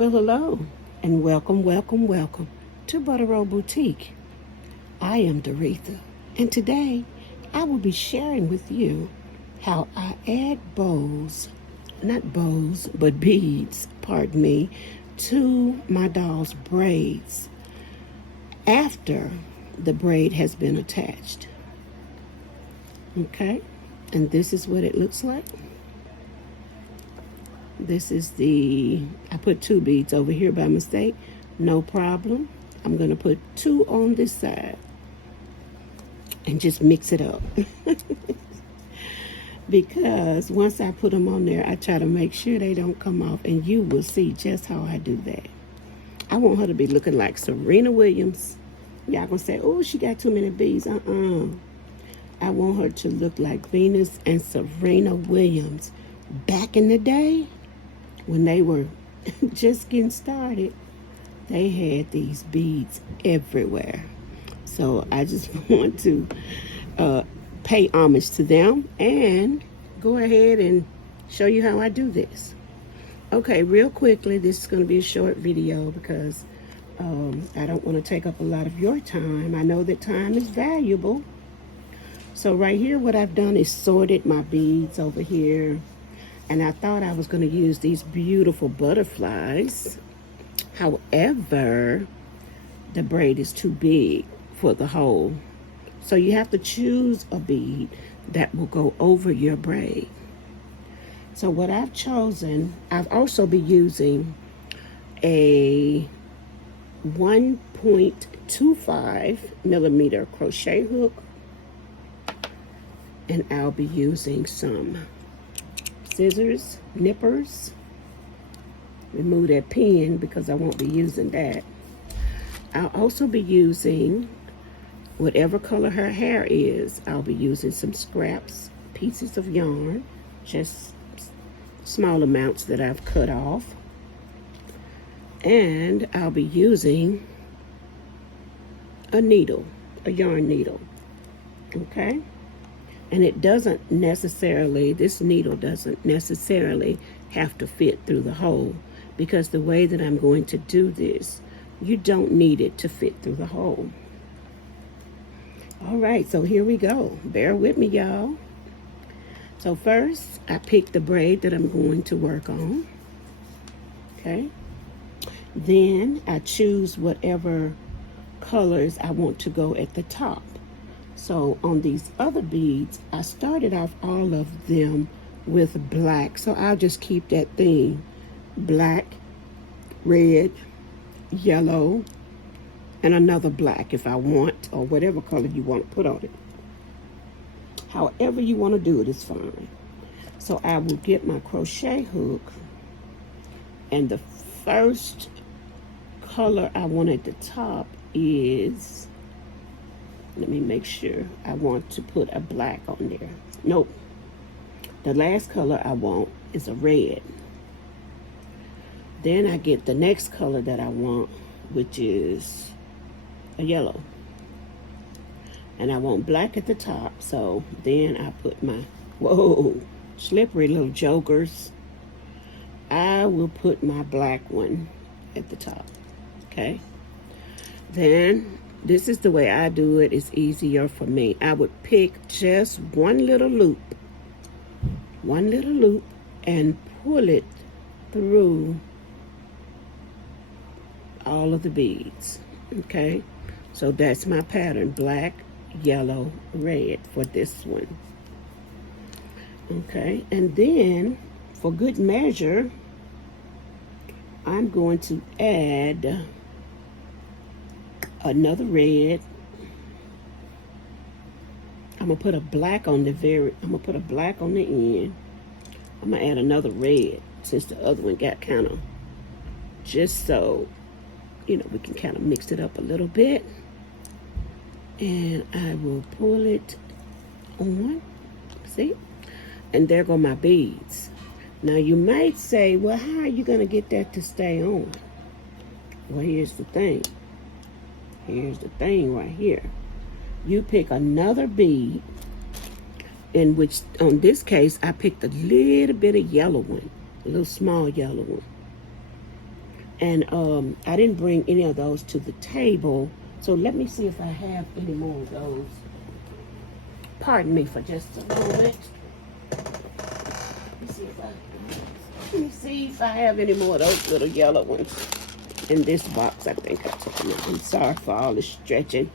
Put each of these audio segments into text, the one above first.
Well, hello, and welcome, welcome, welcome to Butter Roll Boutique. I am Doretha, and today I will be sharing with you how I add not bows, but beads, pardon me, to my doll's braids after the braid has been attached. Okay, and this is what it looks like. This is I put two beads over here by mistake. No problem. I'm going to put two on this side and just mix it up. Because once I put them on there, I try to make sure they don't come off, and you will see just how I do that. I want her to be looking like Serena Williams. Y'all gonna say, oh, she got too many beads. I want her to look like Venus and Serena Williams back in the day when they were just getting started. They had these beads everywhere. So I just want to pay homage to them and go ahead and show you how I do this. Okay, real quickly, this is going to be a short video because I don't want to take up a lot of your time. I know that time is valuable. So right here, what I've done is sorted my beads over here. And I thought I was going to use these beautiful butterflies. However, the braid is too big for the hole. So you have to choose a bead that will go over your braid. So what I've chosen, I've also been using a 1.25 millimeter crochet hook. And I'll be using some scissors, nippers. Remove that pin because I won't be using that. I'll also be using whatever color her hair is. I'll be using some scraps, pieces of yarn, just small amounts that I've cut off. And I'll be using a needle, a yarn needle, okay? And it doesn't necessarily, this needle doesn't necessarily have to fit through the hole, because the way that I'm going to do this, you don't need it to fit through the hole. All right, so here we go. Bear with me, y'all. So first, I pick the braid that I'm going to work on. Okay. Then I choose whatever colors I want to go at the top. So on these other beads, I started off all of them with black. So I'll just keep that theme. Black, red, yellow, and another black if I want, or whatever color you want to put on it. However you want to do it is fine. So I will get my crochet hook, and the first color I want at the top is, let me make sure, I want to put a black on there. Nope. The last color I want is a red. Then I get the next color that I want, which is a yellow. And I want black at the top, so then I put my, whoa, slippery little jokers. I will put my black one at the top, okay? Then, this is the way I do it. It's easier for me. I would pick just one little loop, and pull it through all of the beads, okay? So that's my pattern, black, yellow, red for this one. Okay, and then for good measure, I'm going to add another red. I'm gonna put a black on the end. I'm gonna add another red since the other one got kind of, just so, you know, we can kind of mix it up a little bit. And I will pull it on, see? And there go my beads. Now you might say, well, how are you gonna get that to stay on? Well, here's the thing. Here's the thing right here. You pick another bead, in which, on this case, I picked a little bit of yellow one, a little small yellow one. And I didn't bring any of those to the table. So let me see if I have any more of those. Pardon me for just a moment. Let me see if I have any more of those little yellow ones in this box. I think I took them out. I'm sorry for all the stretching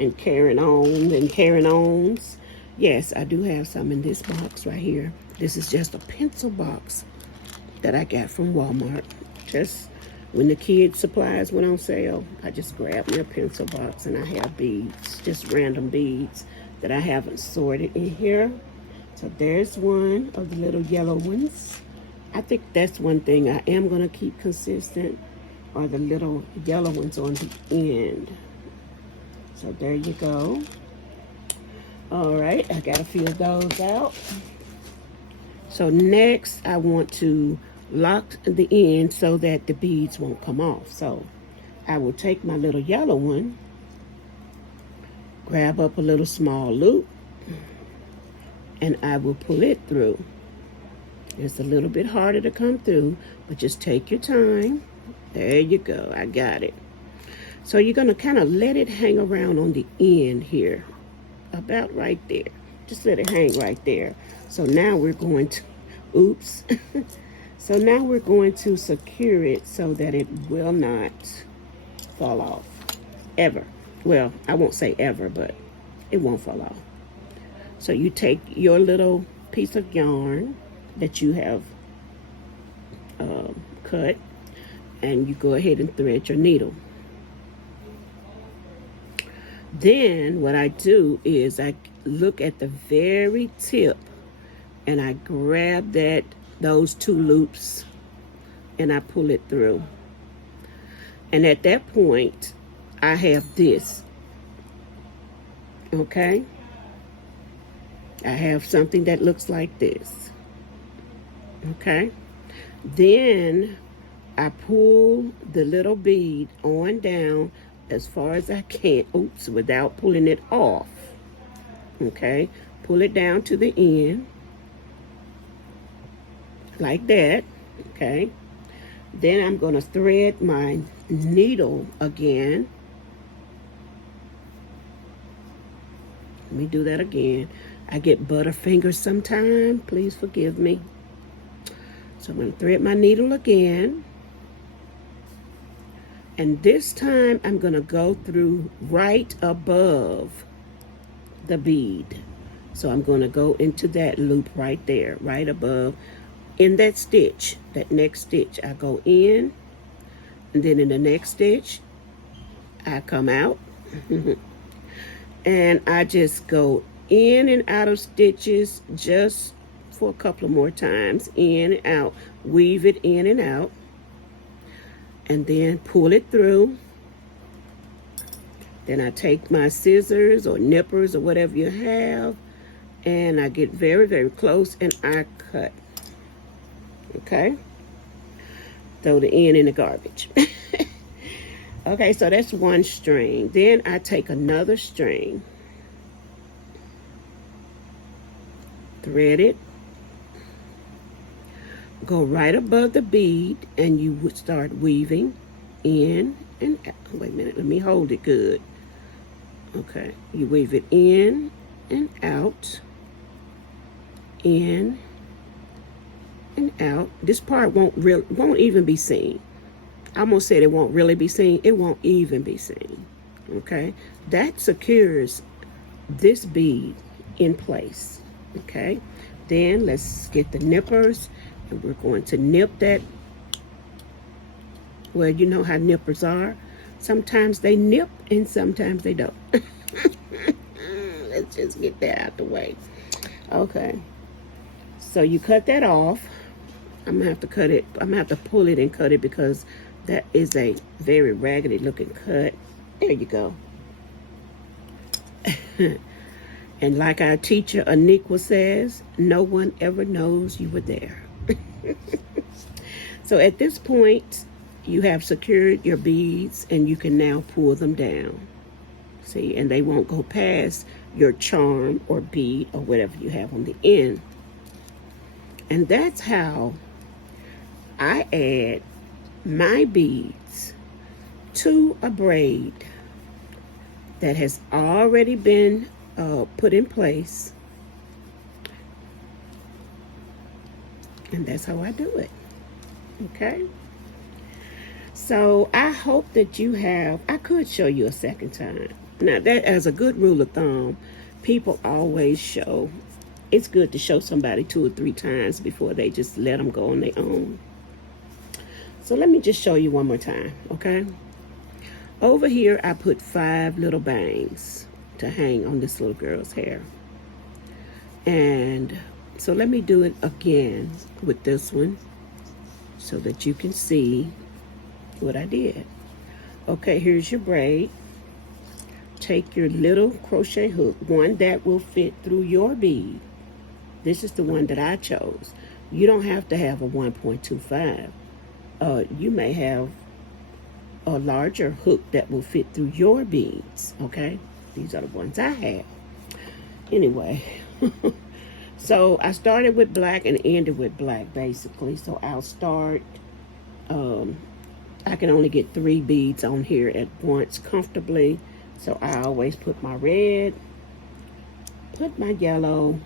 and carrying on and carrying ons. Yes, I do have some in this box right here. This is just a pencil box that I got from Walmart. Just when the kids' supplies went on sale, I just grabbed me a pencil box, and I have beads, just random beads that I haven't sorted in here. So there's one of the little yellow ones. I think that's one thing I am going to keep consistent, are the little yellow ones on the end. So there you go. All right, I got a few of those out. So next, I want to lock the end so that the beads won't come off. So I will take my little yellow one, grab up a little small loop, and I will pull it through. It's a little bit harder to come through, but just take your time. There you go, I got it. So you're gonna kind of let it hang around on the end here, about right there. Just let it hang right there. So now we're going to, oops. So now we're going to secure it so that it will not fall off, ever. Well, I won't say ever, but it won't fall off. So you take your little piece of yarn that you have cut, and you go ahead and thread your needle. Then what I do is I look at the very tip, and I grab those two loops, and I pull it through. And at that point, I have this. Okay? I have something that looks like this. Okay? Then I pull the little bead on down as far as I can, oops, without pulling it off. Okay? Pull it down to the end, like that. Okay? Then I'm going to thread my needle again. Let me do that again. I get butterfingers sometime. Please forgive me. So I'm going to thread my needle again. And this time I'm going to go through right above the bead. So I'm going to go into that loop right there, right above, in that stitch, that next stitch. I go in, and then in the next stitch, I come out. And I just go in and out of stitches just for a couple of more times, in and out, weave it in and out, and then pull it through. Then I take my scissors or nippers or whatever you have, and I get very, very close, and I cut. Okay? Throw the end in the garbage. Okay, so that's one string. Then I take another string, thread it, go right above the bead, and you would start weaving in and out. Wait a minute, let me hold it good. Okay, you weave it in and out, in and out. This part won't even be seen. I almost said it won't really be seen. It won't even be seen. Okay, that secures this bead in place. Okay, then let's get the nippers, and we're going to nip that. Well, you know how nippers are. Sometimes they nip and sometimes they don't. Let's just get that out the way. Okay, so you cut that off. I'm gonna have to cut it. I'm gonna have to pull it and cut it because that is a very raggedy looking cut. There you go. And like our teacher Aniqua says, no one ever knows you were there. So at this point, you have secured your beads, and you can now pull them down. See, and they won't go past your charm or bead or whatever you have on the end. And that's how I add my beads to a braid that has already been put in place. And that's how I do it. Okay? So I hope that you have, I could show you a second time. Now that, as a good rule of thumb, people always show, it's good to show somebody 2 or 3 times before they just let them go on their own. So let me just show you one more time, okay? Over here, I put 5 little bangs to hang on this little girl's hair. And so let me do it again with this one so that you can see what I did. Okay, here's your braid. Take your little crochet hook, one that will fit through your bead. This is the one that I chose. You don't have to have a 1.25. You may have a larger hook that will fit through your beads, okay? These are the ones I have. Anyway, so I started with black and ended with black, basically. So I'll start, I can only get 3 beads on here at once comfortably. So I always put my red, put my yellow.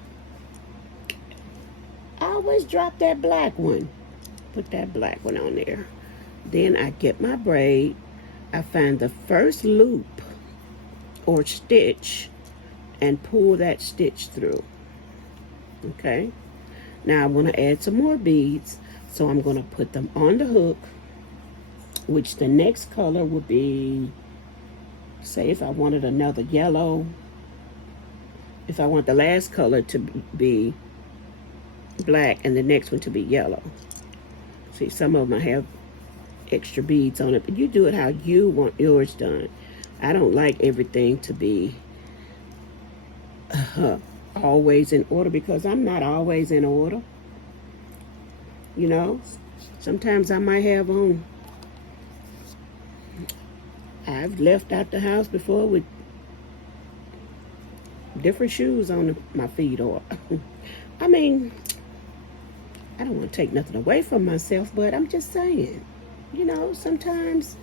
I always drop that black one. Put that black one on there. Then I get my braid. I find the first loop or stitch and pull that stitch through. Okay? Now I want to add some more beads. So I'm going to put them on the hook, which the next color would be, say if I wanted another yellow, if I want the last color to be black and the next one to be yellow. See, some of them have extra beads on it, but you do it how you want yours done. I don't like everything to be always in order, because I'm not always in order. You know, sometimes I might have on, I've left out the house before with different shoes on my feet, or I mean, I don't want to take nothing away from myself, but I'm just saying, you know, sometimes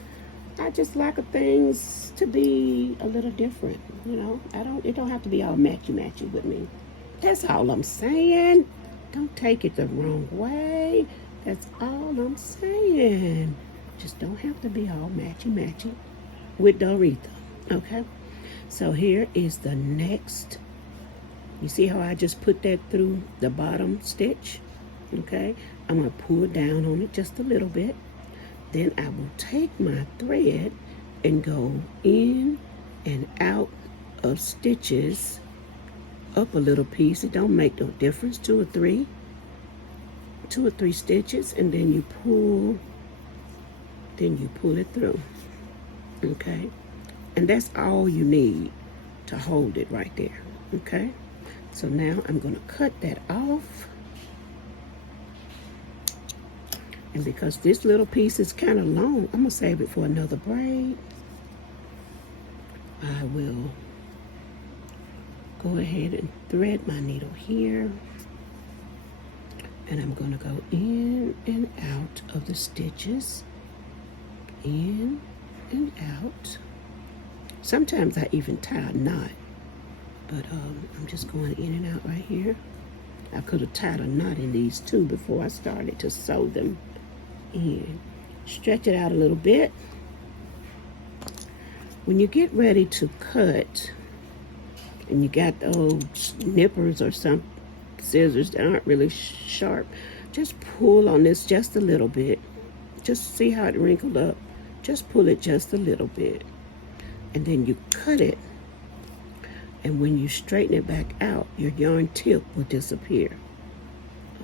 I just like things to be a little different. You know, it don't have to be all matchy with me. That's all I'm saying. Don't take it the wrong way. That's all I'm saying. Just don't have to be all matchy with Doretha. Okay? So here is the next. You see how I just put that through the bottom stitch? Okay? I'm going to pull down on it just a little bit. Then I will take my thread and go in and out of stitches up a little piece. It don't make no difference, 2 or 3 stitches, and then you pull it through. Okay? And that's all you need to hold it right there. Okay? So now I'm going to cut that off. And because this little piece is kind of long, I'm going to save it for another braid. I will go ahead and thread my needle here. And I'm going to go in and out of the stitches. In and out. Sometimes I even tie a knot. But I'm just going in and out right here. I could have tied a knot in these too before I started to sew them in. Stretch it out a little bit. When you get ready to cut, and you got those nippers or some scissors that aren't really sharp, just pull on this just a little bit. Just see how it wrinkled up. Just pull it just a little bit. And then you cut it. And when you straighten it back out, your yarn tip will disappear.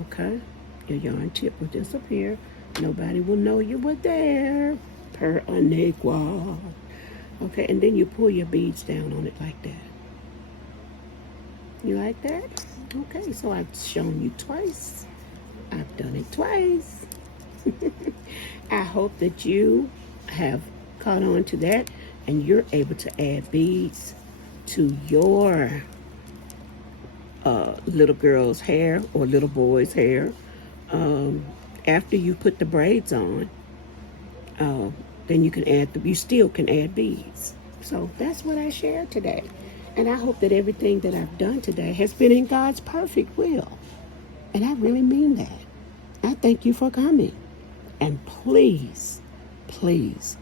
Okay? Your yarn tip will disappear. Nobody will know you were there. Per Anegua. Okay, and then you pull your beads down on it like that. You like that? Okay, so I've shown you twice. I've done it twice. I hope that you have caught on to that and you're able to add beads to your little girl's hair or little boy's hair after you put the braids on. then you still can add beads. So that's what I shared today. And I hope that everything that I've done today has been in God's perfect will. And I really mean that. I thank you for coming. And please, please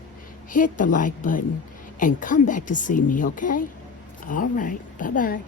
hit the like button and come back to see me, okay? All right. Bye-bye.